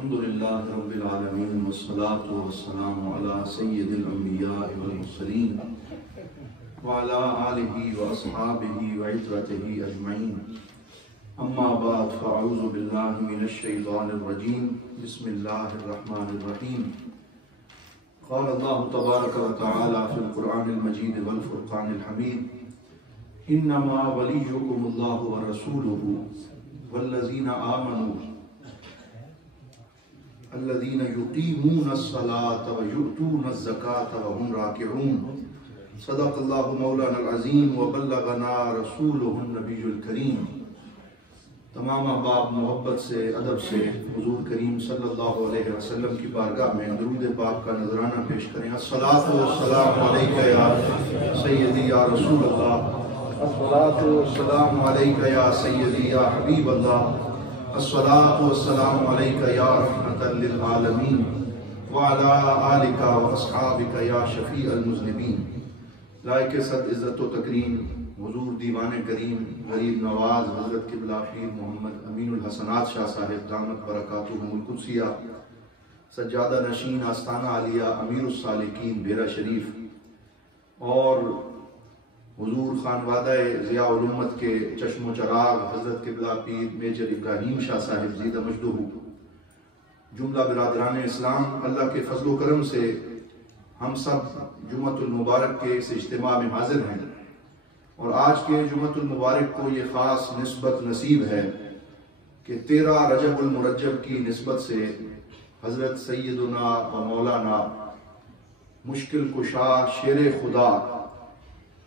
الحمدللہ رب العالمین والصلاة والسلام علی سید الانبیاء والمرسلین وعلی آلہ واصحابہ وعترتہ اجمعین اما بعد فاعوذ باللہ من الشیطان الرجیم بسم اللہ الرحمن الرحیم قال اللہ تبارک و تعالی فی القرآن المجید والفرقان الحمید انما ولیکم اللہ ورسولہ والذین آمنوا الذين يقيمون الصلاة ويؤتون الزكاة وهم راكعون صدق الله مولانا العظیم وبلغنا رسوله النبی الکریم۔ تمام احباب محبت سے ادب سے حضور کریم صلی اللہ علیہ وسلم کی بارگاہ میں درود پاک کا نذرانہ پیش کریں۔ الصلاۃ والسلام علیک یا سیدی یا رسول اللہ، الصلاۃ والسلام علیک یا سیدی یا حبیب اللہ، الصلاۃ والسلام علیک یا رحمۃ للعالمین وعلی آلک واصحابک یا شفیع المذنبین۔ لائق صد عزت و تکریم حضور دیوان کریم غریب نواز حضرت قبلہ پیر محمد امین الحسنات شاہ صاحب دامت برکاتہم القدسیہ، سجادہ نشین آستانہ عالیہ امیر السالکین بیرہ شریف، اور حضور خانوادہ ضیاء الامت کے چشم و چراغ حضرت قبلہ پیر میجر ابراہیم شاہ صاحب زیدہ مجدہ، جملہ برادران اسلام، اللہ کے فضل و کرم سے ہم سب جمعۃ المبارک کے اس اجتماع میں حاضر ہیں، اور آج کے جمعۃ المبارک کو یہ خاص نسبت نصیب ہے کہ 13 رجب المرجب کی نسبت سے حضرت سیدنا و مولانا مشکل کشا شیر خدا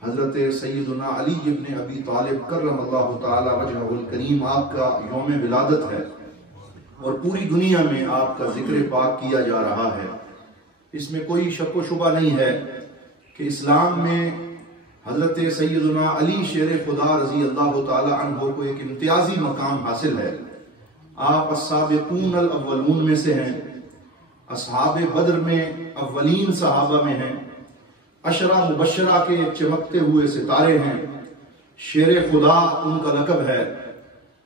حضرت سیدنا علی ابن ابی طالب کرم اللہ تعالی وجہہ الکریم آپ کا یوم ولادت ہے، اور پوری دنیا میں آپ کا ذکر پاک کیا جا رہا ہے۔ اس میں کوئی شک و شبہ نہیں ہے کہ اسلام میں حضرت سیدنا علی شیر خدا رضی اللہ تعالی عنہ کو ایک امتیازی مقام حاصل ہے۔ آپ السابقون الاولون میں سے ہیں، اصحاب بدر میں اولین صحابہ میں ہیں، عشرہ مبشرہ کے چمکتے ہوئے ستارے ہیں، شیر خدا ان کا لقب ہے،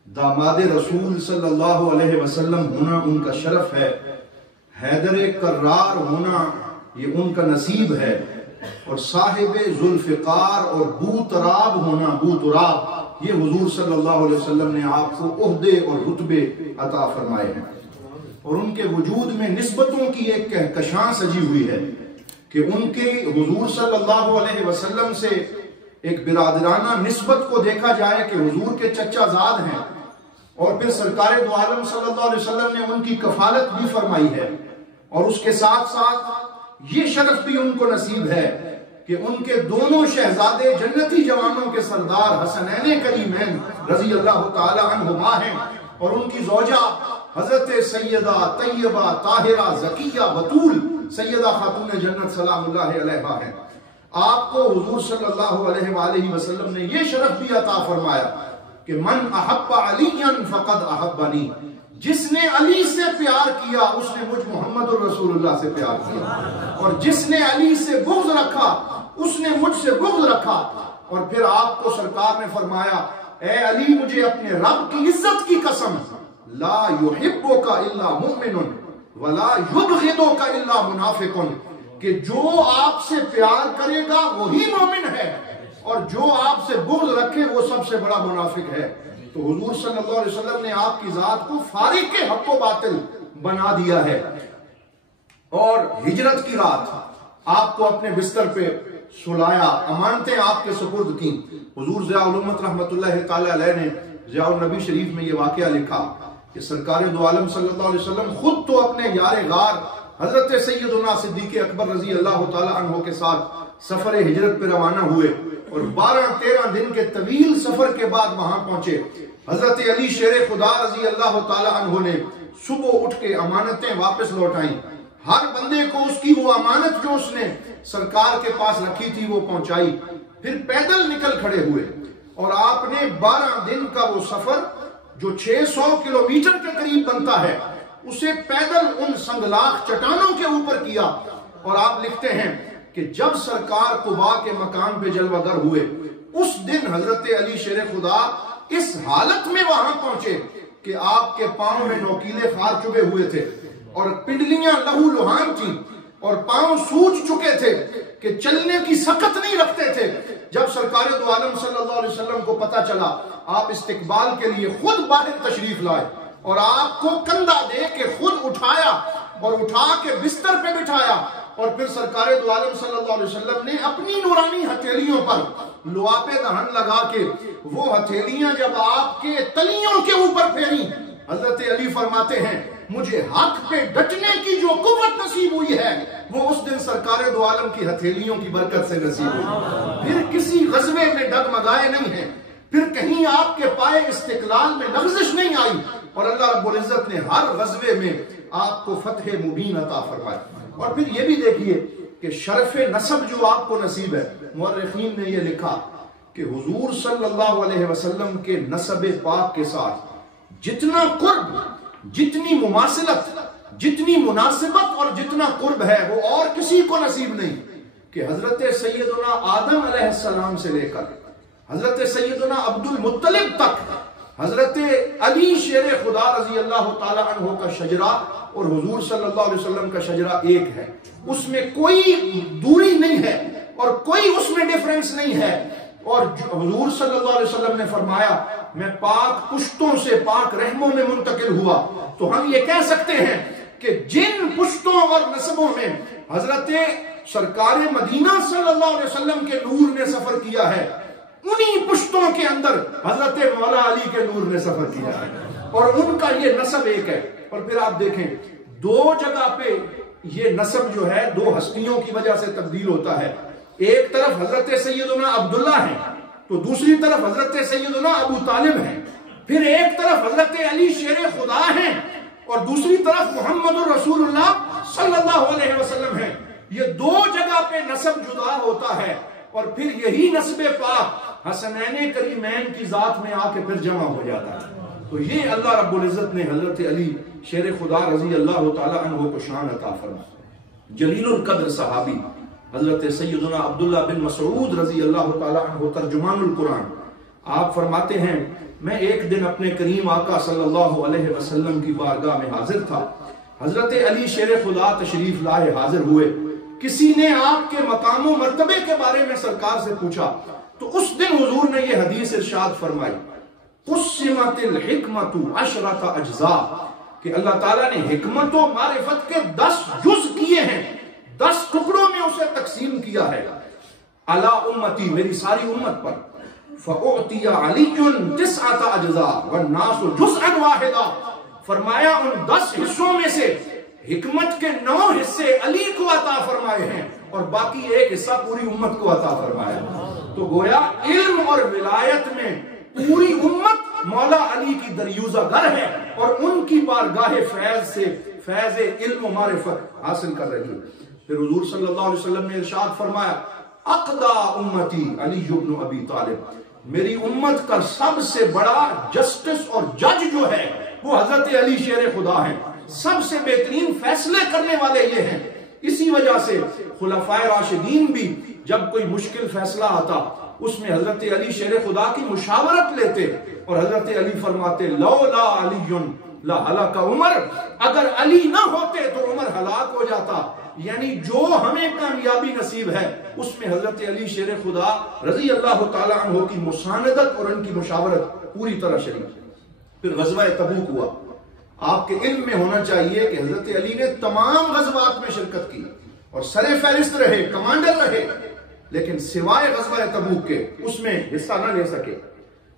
داماد رسول صلی اللہ علیہ وسلم ہونا ان کا شرف ہے، حیدر کرار ہونا یہ ان کا نصیب ہے، اور صاحب ذوالفقار اور بوتراب ہونا، بوتراب یہ حضور صلی اللہ علیہ وسلم نے آپ کو عہدے اور رتبے عطا فرمائے ہیں، اور ان کے وجود میں نسبتوں کی ایک کہکشاں سجی ہوئی ہے کہ ان کے حضور صلی اللہ علیہ وسلم سے ایک برادرانہ نسبت کو دیکھا جائے کہ حضور کے چچا زاد ہیں، اور پھر سرکار دو عالم صلی اللہ علیہ وسلم نے ان کی کفالت بھی فرمائی ہے، اور اس کے ساتھ ساتھ یہ شرف بھی ان کو نصیب ہے کہ ان کے دونوں شہزادے جنتی جوانوں کے سردار حسنین کریمین رضی اللہ تعالی عنہما ہیں، اور ان کی زوجہ حضرت سیدہ طیبہ طاہرہ زکیہ بطول سیدہ خاتون جنت سلام اللہ علیہا ہیں۔ آپ کو حضور صلی اللہ علیہ وآلہ وسلم نے یہ شرف بھی عطا فرمایا کہ من احب علیاً فقد احبنی، جس نے علی سے پیار کیا اس نے مجھ محمد الرسول اللہ سے پیار کیا، اور جس نے علی سے بغض رکھا اس نے مجھ سے بغض رکھا۔ اور پھر آپ کو سرکار نے فرمایا اے علی مجھے اپنے رب کی عزت کی قسم، لا یحبک الا مؤمن ولا یبغضک الا منافق، کہ جو آپ سے پیار کرے گا وہی مومن ہے، اور جو آپ سے بغض رکھے وہ سب سے بڑا منافق ہے۔ تو حضور صلی اللہ علیہ وسلم نے آپ کی ذات کو فارق کے حق و باطل بنا دیا ہے، اور ہجرت کی رات آپ کو اپنے بستر پہ سلایا، امانتیں آپ کے سپرد کی۔ حضور ضیاء الامت رحمت اللہ تعالی علیہ نے ضیاء النبی شریف میں یہ واقعہ لکھا کہ سرکار دو عالم صلی اللہ علیہ وسلم خود تو اپنے یار غار حضرت سیدنا صدیق اکبر رضی اللہ تعالی عنہ کے ساتھ سفر ہجرت پہ روانہ ہوئے، اور 12-13 دن کے طویل سفر کے بعد وہاں پہنچے۔ حضرت علی شیر خدا رضی اللہ تعالی عنہ نے صبح اٹھ کے امانتیں واپس لوٹائیں، ہر بندے کو اس کی وہ امانت جو اس نے سرکار کے پاس رکھی تھی وہ پہنچائی، پھر پیدل نکل کھڑے ہوئے، اور آپ نے 12 دن کا وہ سفر جو 600 کلومیٹر کے قریب بنتا ہے اسے پیدل ان سنگلاخ چٹانوں کے اوپر کیا۔ اور آپ لکھتے ہیں کہ جب سرکار قباء کے مقام پہ جلوہ گر ہوئے اس دن حضرت علی شیر خدا اس حالت میں وہاں پہنچے کہ آپ کے پاؤں میں نوکیلے خار چبھے ہوئے تھے اور پنڈلیاں لہو لہان تھیں اور پاؤں سوج چکے تھے کہ چلنے کی سکت نہیں رکھتے تھے. جب سرکار دو عالم صلی اللہ علیہ وسلم کو پتا چلا، آپ استقبال کے لیے خود باہر تشریف لائے اور آپ کو کندھا دے کے خود اٹھایا اور اٹھا کے بستر پہ بٹھایا، اور پھر سرکار دو عالم صلی اللہ علیہ وسلم نے اپنی نورانی ہتھیلیوں پر لعاب دہن لگا کے وہ ہتھیلیاں جب آپ کے تلیوں کے اوپر پھیری، حضرت علی فرماتے ہیں مجھے حق پہ ڈٹنے کی جو قوت نصیب ہوئی ہے وہ اس دن سرکار دو عالم کی ہتھیلیوں کی برکت سے نصیب ہوئی. پھر کسی غزوے میں ڈگمگائے نہیں ہیں، پھر کہیں آپ کے پائے استقلال میں لغزش نہیں آئی، اور اللہ رب العزت نے ہر غزوے میں آپ کو فتح مبین عطا فرمائی. اور پھر یہ بھی دیکھیے کہ شرف نسب جو آپ کو نصیب ہے، مورخین نے یہ لکھا کہ حضور صلی اللہ علیہ وسلم کے نسب پاک کے ساتھ جتنا قرب، جتنی مماثلت، جتنی مناسبت اور جتنا قرب ہے وہ اور کسی کو نصیب نہیں. کہ حضرت سیدنا آدم علیہ السلام سے لے کر حضرت سیدنا عبد المطلب تک حضرت علی شیر خدا رضی اللہ تعالی عنہ کا شجرہ اور حضور صلی اللہ علیہ وسلم کا شجرہ ایک ہے، اس میں کوئی دوری نہیں ہے اور کوئی اس میں ڈیفرنس نہیں ہے. اور حضور صلی اللہ علیہ وسلم نے فرمایا میں پاک پشتوں سے پاک رحموں میں منتقل ہوا، تو ہم یہ کہہ سکتے ہیں کہ جن پشتوں اور نسبوں میں حضرت سرکار مدینہ صلی اللہ علیہ وسلم کے نور نے سفر کیا ہے، انہی پشتوں کے اندر حضرت مولا علی کے نور نے سفر کیا ہے، اور ان کا یہ نسب ایک ہے. اور پھر آپ دیکھیں دو جگہ پہ یہ نسب جو ہے دو ہستیوں کی وجہ سے تبدیل ہوتا ہے. ایک طرف حضرت سیدنا عبداللہ ہیں تو دوسری طرف حضرت سیدنا ابو طالب ہیں، پھر ایک طرف حضرت علی شیر خدا ہیں اور دوسری طرف محمد الرسول اللہ صلی اللہ علیہ وسلم ہیں. یہ دو جگہ پہ نسب جدا ہوتا ہے اور پھر یہی نسب پاک حسنین کریمین کی ذات میں آ کے پھر جمع ہو جاتا ہے. تو یہ اللہ رب العزت نے حضرت علی شیر خدا رضی اللہ تعالی عنہ کو شان عطا فرمائی. جلیل القدر صحابی حضرت سیدنا عبداللہ بن مسعود رضی اللہ تعالی عنہ ترجمان القرآن، آپ فرماتے ہیں میں ایک دن اپنے کریم آقا صلی اللہ علیہ وسلم کی بارگاہ میں حاضر تھا. حضرت علی شیر خدا تشریف لائے حاضر ہوئے. کسی نے آپ کے مقام و مرتبے کے بارے میں سرکار سے پوچھا تو اس دن حضور نے یہ حدیث ارشاد فرمائی قسمت الحکمت عشرۃ اجزاء، کہ اللہ تعالیٰ نے حکمت و معرفت کے 10 جز کیے ہیں، 10 ٹکڑوں میں اسے تقسیم کیا ہے. علی امتی، میری ساری امت پر. فَأُعْتِيَ عَلِيٌّ 9 اجزاء وَالنَّاسُ جُزْءًا وَاحِدًا، فرمایا ان 10 حصوں میں سے حکمت کے 9 حصے علی کو عطا فرمائے ہیں اور باقی ایک حصہ پوری امت کو عطا فرمایا. تو گویا علم اور ولایت میں پوری امت مولا علی کی دریوزہ گر ہے اور ان کی بارگاہ فیض سے فیض علم و معرفت حاصل کر رہی ہے. پھر حضور صلی اللہ علیہ وسلم نے ارشاد فرمایا اقدا امتی علی بن ابی طالب، میری امت کا سب سے بڑا جسٹس اور جج جو ہے وہ حضرت علی شیر خدا ہیں. سب سے بہترین فیصلے کرنے والے یہ ہیں. اسی وجہ سے خلفائے راشدین بھی جب کوئی مشکل فیصلہ آتا اس میں حضرت علی شیر خدا کی مشاورت لیتے اور حضرت علی فرماتے لولا علی لہلک عمر، اگر علی نہ ہوتے تو عمر ہلاک ہو جاتا. یعنی جو ہمیں کامیابی نصیب ہے اس میں حضرت علی شیر خدا رضی اللہ تعالی عنہ کی مساندت اور ان کی مشاورت پوری طرح شریک. پھر غزوہ تبوک ہوا. آپ کے علم میں ہونا چاہیے کہ حضرت علی نے تمام غزوات میں شرکت کی اور سر فہرست رہے، کمانڈر رہے، لیکن سوائے غزوہ تبوک کے اس میں حصہ نہ لے سکے.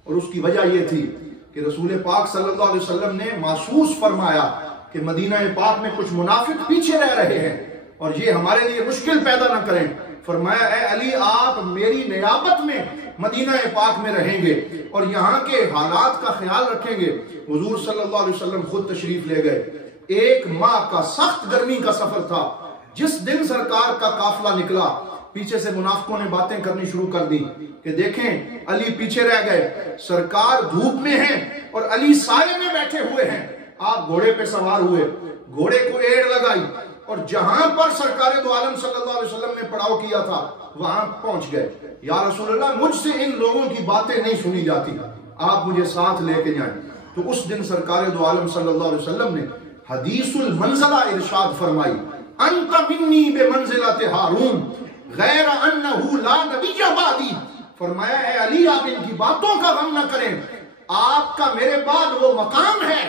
اور اس کی وجہ یہ تھی کہ رسول پاک صلی اللہ علیہ وسلم نے محسوس فرمایا کہ مدینہ پاک میں کچھ منافق پیچھے رہ رہے ہیں اور یہ ہمارے لیے مشکل پیدا نہ کریں. فرمایا اے علی آپ میری نیابت میں مدینہ پاک میں رہیں گے اور یہاں کے حالات کا خیال رکھیں گے. حضور صلی اللہ علیہ وسلم خود تشریف لے گئے. 1 ماہ کا سخت گرمی کا سفر تھا. جس دن سرکار کا قافلہ نکلا پیچھے سے منافقوں نے باتیں کرنی شروع کر دی کہ دیکھیں علی پیچھے رہ گئے، سرکار دھوپ میں ہیں اور علی سائے میں بیٹھے ہوئے ہیں. آپ گھوڑے پہ سوار ہوئے، گھوڑے کو ایڑ لگائی اور جہاں پر سرکار دو عالم صلی اللہ علیہ وسلم نے پڑاؤ کیا تھا وہاں پہنچ گئے. یا رسول اللہ مجھ سے ان لوگوں کی باتیں نہیں سنی جاتی، آپ مجھے ساتھ لے کے جائیں. تو اس دن سرکار دو عالم صلی اللہ علیہ وسلم نے حدیث المنزلہ ارشاد فرمائی، انت منی بمنزلۃ ہارون غیر انہ لا نبی بعدی. فرمایا اے علی آپ ان کی باتوں کا غم نہ کریں، آپ کا میرے بعد وہ مقام ہے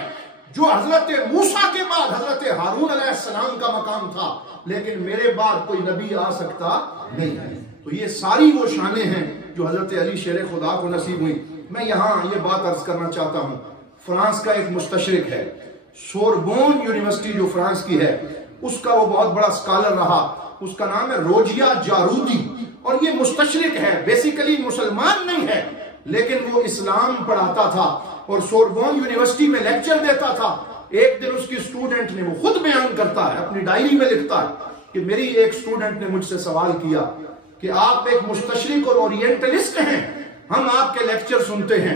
جو حضرت موسیٰ کے بعد حضرت ہارون علیہ السلام کا مقام تھا، لیکن میرے بعد کوئی نبی آ سکتا نہیں ہے. تو یہ ساری وہ شانیں ہیں جو حضرت علی شیر خدا کو نصیب ہوئی. میں یہاں یہ بات عرض کرنا چاہتا ہوں، فرانس کا ایک مستشرق ہے، سوربون یونیورسٹی جو فرانس کی ہے، اس کا وہ بہت بڑا اسکالر رہا، اس کا نام ہے روجیا جارودی، اور یہ مستشرق ہے، بیسیکلی مسلمان نہیں ہے، لیکن وہ اسلام پڑھاتا تھا اور سوربون یونیورسٹی میں لیکچر دیتا تھا. ایک دن اس کی اسٹوڈنٹ نے، وہ خود بیان کرتا ہے، اپنی ڈائری میں لکھتا ہے کہ میری ایک اسٹوڈنٹ نے مجھ سے سوال کیا کہ آپ ایک مستشرق اور اورینٹلسٹ ہیں، ہم آپ کے لیکچر سنتے ہیں،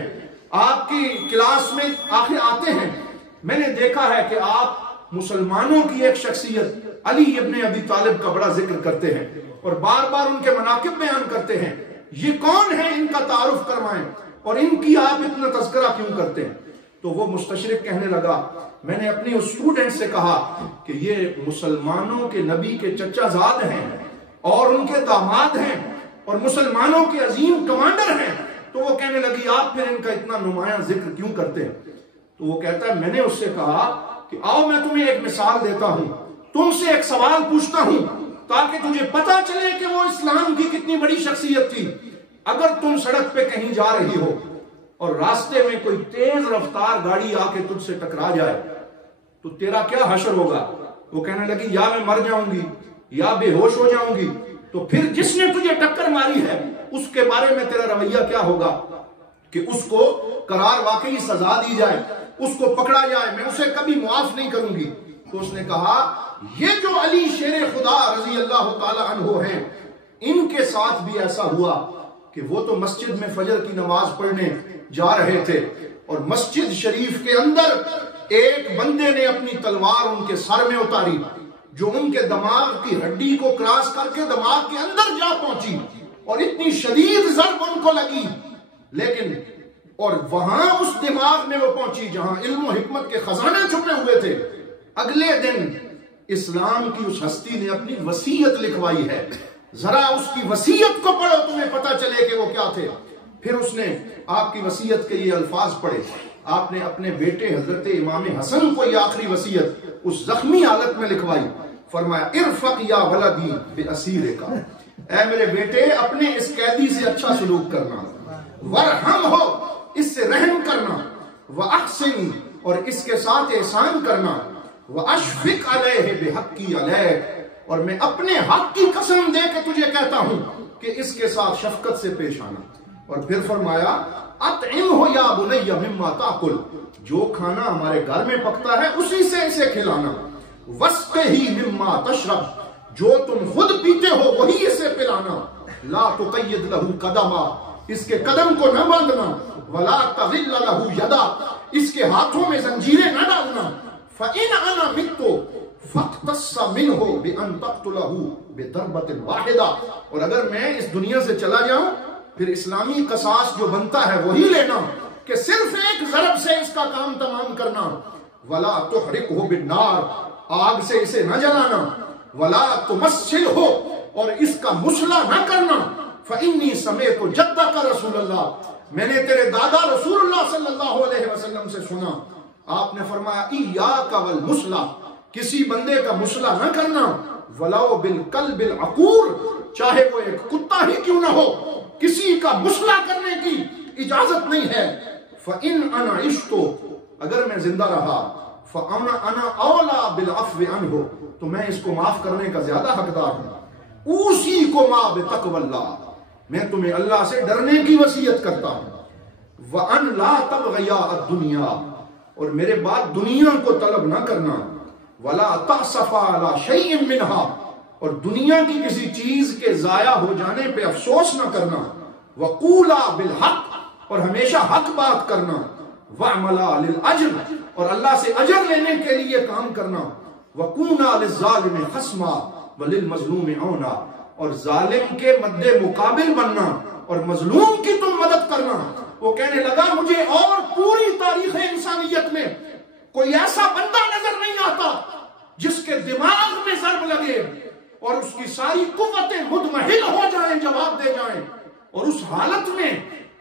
آپ کی کلاس میں آخر آتے ہیں، میں نے دیکھا ہے کہ آپ مسلمانوں کی ایک شخصیت علی ابن ابی طالب کا بڑا ذکر کرتے ہیں اور بار بار ان کے مناقب بیان کرتے ہیں، یہ کون ہے، ان کا تعارف کروائیں، اور ان کی آپ اتنا تذکرہ کیوں کرتے ہیں؟ تو وہ مستشرق کہنے لگا، میں نے اپنی اس اسٹوڈنٹ سے کہا کہ یہ مسلمانوں کے نبی کے چچا زاد ہیں اور ان کے داماد ہیں اور مسلمانوں کے عظیم کمانڈر ہیں. تو وہ کہنے لگی آپ پھر ان کا اتنا نمایاں ذکر کیوں کرتے ہیں؟ تو وہ کہتا ہے میں نے اس سے کہا کہ آؤ میں تمہیں ایک مثال دیتا ہوں، تم سے ایک سوال پوچھتا ہوں تاکہ تجھے پتا چلے کہ وہ اسلام کی کتنی بڑی شخصیت تھی. اگر تم سڑک پہ کہیں جا رہی ہو اور راستے میں کوئی تیز رفتار گاڑی آ کے تجھ سے ٹکرا جائے تو تیرا کیا حشر ہوگا؟ وہ کہنے لگی یا میں مر جاؤں گی یا بے ہوش ہو جاؤں گی. تو پھر جس نے تجھے ٹکر ماری ہے اس کے بارے میں تیرا رویہ کیا ہوگا؟ کہ اس کو قرار واقعی سزا دی جائے، اس کو پکڑا جائے، میں اسے کبھی معاف نہیں کروں گی. تو اس نے کہا یہ جو علی شیر خدا رضی اللہ تعالی عنہ ہیں، ان کے ساتھ بھی ایسا ہوا کہ وہ تو مسجد میں فجر کی نماز پڑھنے جا رہے تھے اور مسجد شریف کے اندر ایک بندے نے اپنی تلوار ان کے سر میں اتاری جو ان کے دماغ کی ہڈی کو کراس کر کے دماغ کے اندر جا پہنچی اور اتنی شدید ضرب ان کو لگی، لیکن اور وہاں اس دماغ میں وہ پہنچی جہاں علم و حکمت کے خزانے چھپے ہوئے تھے. اگلے دن اسلام کی اس ہستی نے اپنی وصیت لکھوائی ہے، ذرا اس کی وصیت کو پڑھو تمہیں پتا چلے کہ وہ کیا تھے. پھر اس نے آپ کی وصیت کے یہ الفاظ پڑھے، آپ نے اپنے بیٹے حضرت امام حسن کو یہ آخری وصیت اس زخمی حالت میں لکھوائی. فرمایا ارفق یا ولدی باسیرک، اے میرے بیٹے اپنے اس قیدی سے اچھا سلوک کرنا، ورحم ہو اس سے رحم کرنا، واحسن اور اس کے ساتھ احسان کرنا، واشفق علیہ بحقی علیک اور میں اپنے حق کی قسم دے کے تجھے کہتا ہوں کہ اس کے ساتھ شفقت سے پیش آنا. اور پھر فرمایا اطعمہ یا بنی مما تاکل، جو کھانا ہمارے گھر میں پکتا ہے اسی سے اسے کھلانا، واسقہ مما تشرب، جو تم خود پیتے ہو وہی اسے پلانا، لا تقید لہ قدما، اس کے قدم کو نہ باندھنا، ولا تغل لہ یدا، اس کے ہاتھوں میں زنجیریں نہ ڈالنا، فإن أنا مت فاقتص منه بأن تقتله بضربة واحدة، اور اگر میں اس دنیا سے چلا جاؤں پھر اسلامی قصاص جو بنتا ہے وہی لینا کہ صرف ایک ضرب سے اس کا کام تمام کرنا، ولا تحرقه بالنار، آگ سے اسے نہ جلانا، ولا تمثله اور اس کا مسئلہ نہ کرنا، فإني سمعت جدك رسول اللہ، میں نے تیرے دادا رسول اللہ صلی اللہ علیہ وسلم سے سنا، آپ نے فرمایا ایاک والمسلح، کسی بندے کا مسئلہ نہ کرنا، ولو بالکلب العقور، چاہے وہ ایک کتا ہی کیوں نہ ہو، کسی کا مسئلہ کرنے کی اجازت نہیں ہے. فإن أنا عشت، اگر میں زندہ رہا، فأنا أولى بالعفو عنه، تو میں اس کو معاف کرنے کا زیادہ حقدار ہوں. اوصیکما بتقوی اللہ، میں تمہیں اللہ سے ڈرنے کی وصیت کرتا ہوں. وأن لا تبغیا الدنیا، اور میرے بعد دنیا کو طلب نہ کرنا، ولا تأسف على شيء منها، اور دنیا کی کسی چیز کے ضائع ہو جانے پہ افسوس نہ کرنا، وقولا بالحق، اور ہمیشہ حق بات کرنا، وعملا للأجر، اور اللہ سے اجر لینے کے لیے کام کرنا، وکونا للظالم خصما وللمظلوم عونا، اور ظالم کے مد مقابل بننا اور مظلوم کی تم مدد کرنا وہ کہنے لگا مجھے اور پوری تاریخ انسانیت میں کوئی ایسا بندہ نظر نہیں آتا جس کے دماغ میں ضرب لگے اور اس کی ساری قوتیں مدمحل ہو جائیں، جواب دے جائیں، اور اس حالت میں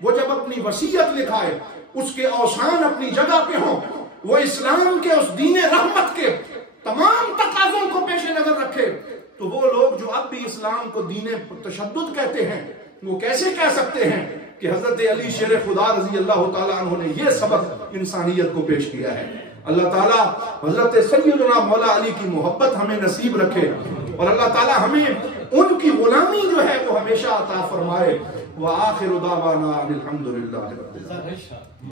وہ جب اپنی وصیت لکھائے اس کے اوسان اپنی جگہ پہ ہوں، وہ اسلام کے اس دین رحمت کے تمام تقاضوں کو پیش نظر رکھے، تو وہ لوگ جو اب بھی اسلام کو دین تشدد کہتے ہیں وہ کیسے کہہ سکتے ہیں کہ حضرت علی شیر خدا رضی اللہ تعالیٰ عنہ نے یہ سبق انسانیت کو پیش کیا ہے۔ اللہ تعالیٰ حضرت سیدنا مولا علی کی محبت ہمیں نصیب رکھے، اور اللہ تعالیٰ ہمیں ان کی غلامی جو ہے وہ ہمیشہ عطا فرمائے۔ وآخر دعوانا الحمدللہ رب العالمین۔